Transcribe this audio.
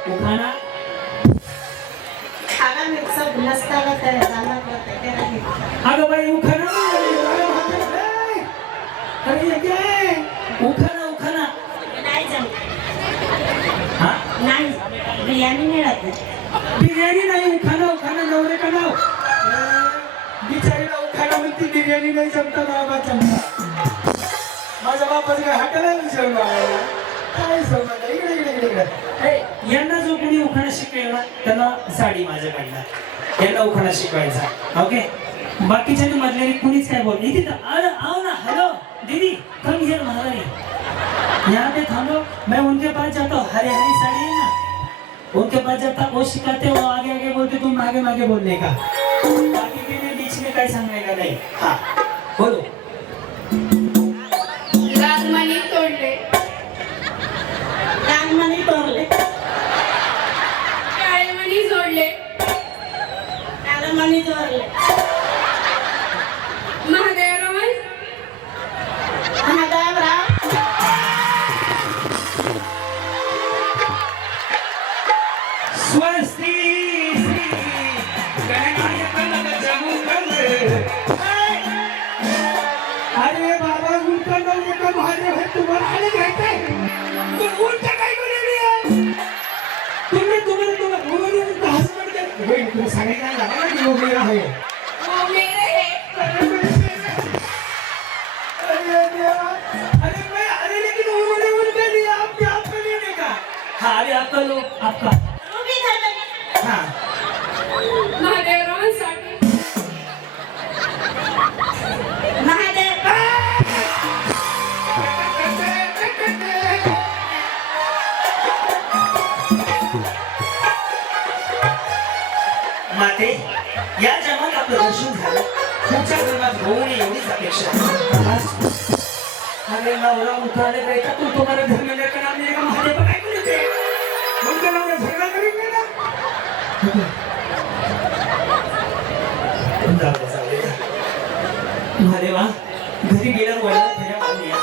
उखाणा खाना मिक्सर नसताना तर झाला अगं बाई उखाणा अरे ये काय उखाणा उखाणा नाही जमत हा नाही बिर्याणी मिळत नाही बिर्याणी नाही उखाणा उखाणा नवरे का नाव बिचारीला उखाणा म्हणती बिर्याणी नाही जमता बाबा जमता माझ्या बापाचं काय हाताला विचारून काय समजा इकडे इकडे इकडे इकडे यांना जो कोणी उखाणा शिकवेल ना त्याला साडी माझ्याकडनं यांना उखाणा शिकवायचा ओके बाकीच्या मधल्या कुणीच काय बोल इथे अरे आओ ना हेलो दीदी कम हियर महारानी यहाँ पे थाम लो मैं उनके पास जाता हूँ हरे हरी साड़ी है ना उनके पास जाता वो सिखाते वो आगे आगे बोलते तुम आगे आगे बोलने का बाकी के लिए बीच में काही सांगने का नहीं हाँ बोलो रागमणी तोडले रागमणी तोडले काळमणी जोडले काळमणी जोडले महादेवराव महादेवराव स्वस्ति अरे बाबा उलटा नवरे का महादेव है तुम्हाला आले घ्यायचंय तू उलटा काय बोलली तुम्हाला हसबंड होय तू सांगायचं ना की वो मेरा है वो मेरे है अरे मैं अरे लेकिन उन्होंने उनका लिया आपका लेने का हाँ अरे आपका लो आपका वो भी धर्म हाँ महादेवरावांसाठी महादेव माते या जन्मात आपलं दर्शन झालं पुढच्या जन्मात होऊ नये एवढीच अपेक्षा आहे अरे नवरा उठाने बेटा तू तुम्हारे घर में लेकर आने का महादेव को काय बोलते उनका नवरा झगड़ा करेंगे ना महादेवा घरी गेल्यावर वडिला फिर्या मारून या